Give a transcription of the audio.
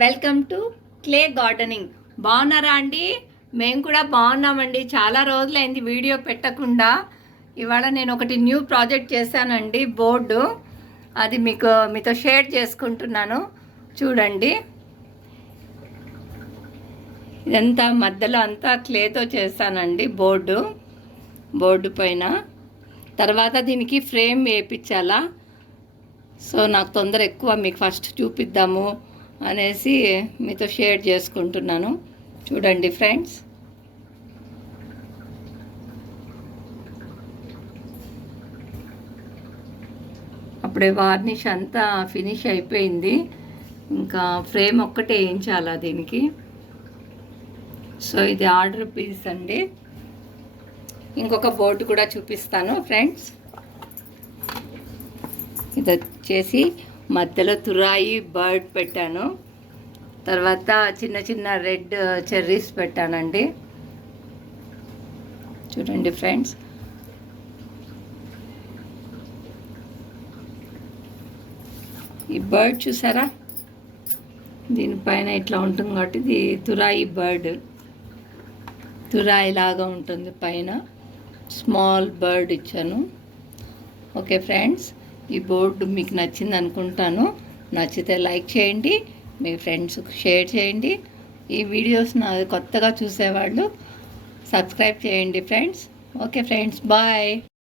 Welcome to clay gardening. బాగున్నారా అండి? మేము కూడా బాగున్నామండి. చాలా రోజులైంది వీడియో పెట్టకుండా. ఇవాళ నేను ఒకటి న్యూ ప్రాజెక్ట్ చేశానండి, బోర్డు. అది మీతో షేర్ చేసుకుంటున్నాను. చూడండి, ఇదంతా మధ్యలో అంతా క్లేతో చేశానండి బోర్డు పైన. తర్వాత దీనికి ఫ్రేమ్ వేయించాలా. సో నాకు తొందర ఎక్కువ, మీకు ఫస్ట్ చూపిద్దాము అనేసి మీతో షేర్ చేసుకుంటున్నాను. చూడండి ఫ్రెండ్స్, అప్పుడే వార్నిష్ అంతా ఫినిష్ అయిపోయింది. ఇంకా ఫ్రేమ్ ఒక్కటే వేయించాలా దీనికి. సో ఇది ఆర్డర్ పీస్ అండి. ఇంకొక బోర్డు కూడా చూపిస్తాను ఫ్రెండ్స్. ఇది వచ్చేసి మధ్యలో తురాయి బర్డ్ పెట్టాను. తర్వాత చిన్న చిన్న రెడ్ చెర్రీస్ పెట్టానండి. చూడండి ఫ్రెండ్స్, ఈ బర్డ్ చూసారా? దీనిపైన ఇట్లా ఉంటుంది కాబట్టి ఇది తురాయి బర్డ్. తురాయి లాగా ఉంటుంది పైన. స్మాల్ బర్డ్ ఇచ్చాను. ఓకే ఫ్రెండ్స్, ఈ బోర్డు మీకు నచ్చింది అనుకుంటాను. నచ్చితే లైక్ చేయండి, మీ ఫ్రెండ్స్కి షేర్ చేయండి. ఈ వీడియోస్ కొత్తగా చూసేవాళ్ళు సబ్స్క్రైబ్ చేయండి ఫ్రెండ్స్. Okay friends, bye.